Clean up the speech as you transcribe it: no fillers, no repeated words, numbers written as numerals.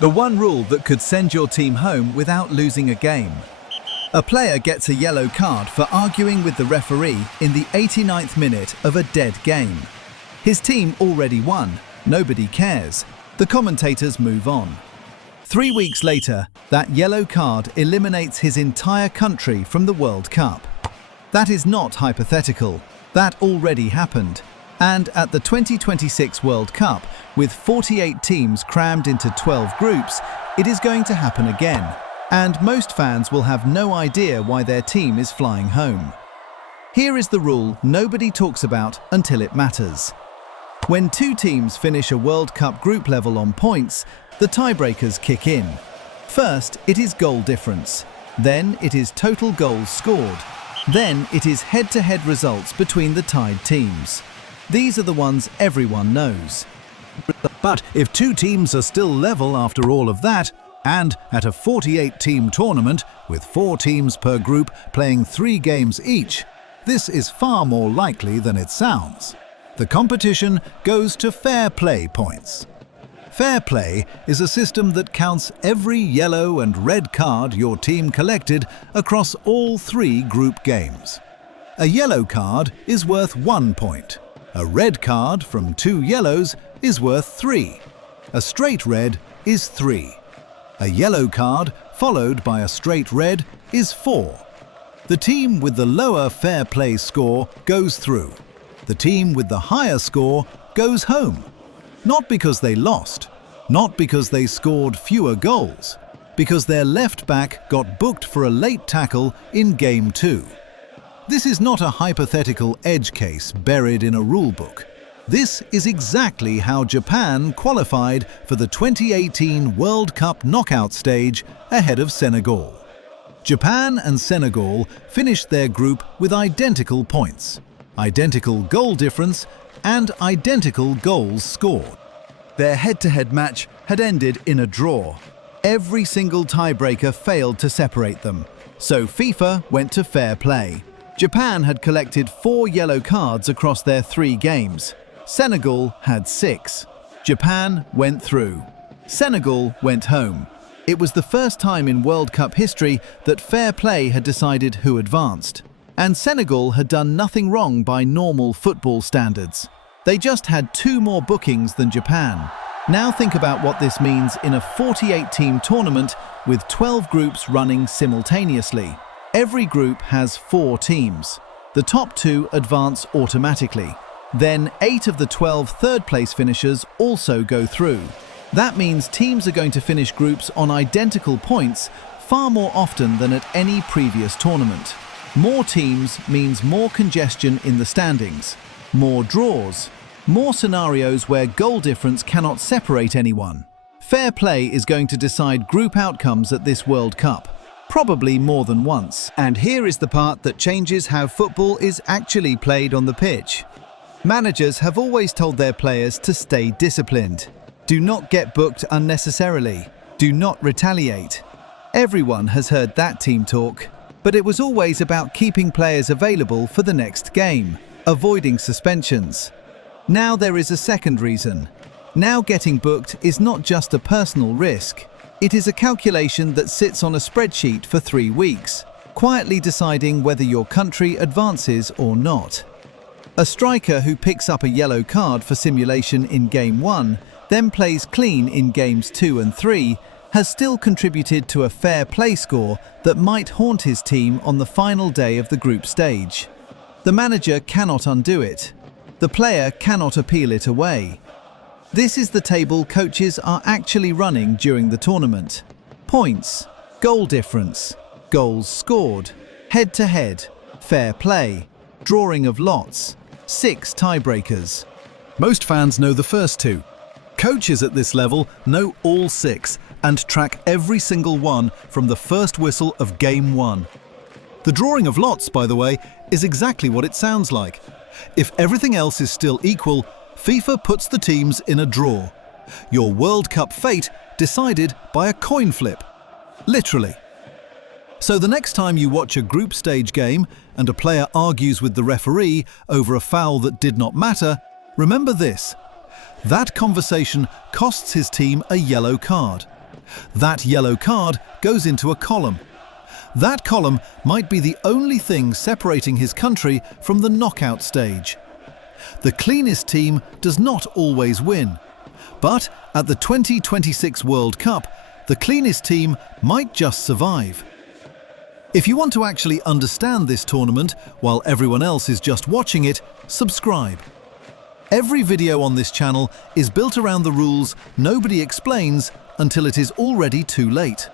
The one rule that could send your team home without losing a game. A player gets a yellow card for arguing with the referee in the 89th minute of a dead game. His team already won. Nobody cares. The commentators move on. 3 weeks later, that yellow card eliminates his entire country from the World Cup. That is not hypothetical. That already happened. And at the 2026 World Cup, with 48 teams crammed into 12 groups, it is going to happen again. And most fans will have no idea why their team is flying home. Here is the rule nobody talks about until it matters. When two teams finish a World Cup group level on points, the tiebreakers kick in. First, it is goal difference. Then it is total goals scored. Then it is head-to-head results between the tied teams. These are the ones everyone knows. But if two teams are still level after all of that, and at a 48-team tournament with 4 teams per group playing 3 games each, this is far more likely than it sounds. The competition goes to fair play points. Fair play is a system that counts every yellow and red card your team collected across all 3 group games. A yellow card is worth 1 point. A red card from 2 yellows is worth 3. A straight red is 3. A yellow card followed by a straight red is 4. The team with the lower fair play score goes through. The team with the higher score goes home. Not because they lost, not because they scored fewer goals, because their left back got booked for a late tackle in Game 2. This is not a hypothetical edge case buried in a rulebook. This is exactly how Japan qualified for the 2018 World Cup knockout stage ahead of Senegal. Japan and Senegal finished their group with identical points, identical goal difference, and identical goals scored. Their head-to-head match had ended in a draw. Every single tiebreaker failed to separate them, so FIFA went to fair play. Japan had collected 4 yellow cards across their 3 games. Senegal had 6. Japan went through. Senegal went home. It was the first time in World Cup history that fair play had decided who advanced. And Senegal had done nothing wrong by normal football standards. They just had 2 more bookings than Japan. Now think about what this means in a 48-team tournament with 12 groups running simultaneously. Every group has 4 teams. The top 2 advance automatically. Then 8 of the 12 third-place finishers also go through. That means teams are going to finish groups on identical points far more often than at any previous tournament. More teams means more congestion in the standings, more draws, more scenarios where goal difference cannot separate anyone. Fair play is going to decide group outcomes at this World Cup. Probably more than once. And here is the part that changes how football is actually played on the pitch. Managers have always told their players to stay disciplined. Do not get booked unnecessarily. Do not retaliate. Everyone has heard that team talk, but it was always about keeping players available for the next game, avoiding suspensions. Now there is a second reason. Now getting booked is not just a personal risk. It is a calculation that sits on a spreadsheet for 3 weeks, quietly deciding whether your country advances or not. A striker who picks up a yellow card for simulation in Game 1, then plays clean in Games 2 and 3, has still contributed to a fair play score that might haunt his team on the final day of the group stage. The manager cannot undo it. The player cannot appeal it away. This is the table coaches are actually running during the tournament. Points, goal difference, goals scored, head-to-head, fair play, drawing of lots, 6 tiebreakers. Most fans know the first 2. Coaches at this level know all 6 and track every single one from the first whistle of Game 1. The drawing of lots, by the way, is exactly what it sounds like. If everything else is still equal, FIFA puts the teams in a draw. Your World Cup fate decided by a coin flip. Literally. So the next time you watch a group stage game and a player argues with the referee over a foul that did not matter, remember this. That conversation costs his team a yellow card. That yellow card goes into a column. That column might be the only thing separating his country from the knockout stage. The cleanest team does not always win, but at the 2026 World Cup, the cleanest team might just survive. If you want to actually understand this tournament while everyone else is just watching it, subscribe. Every video on this channel is built around the rules nobody explains until it is already too late.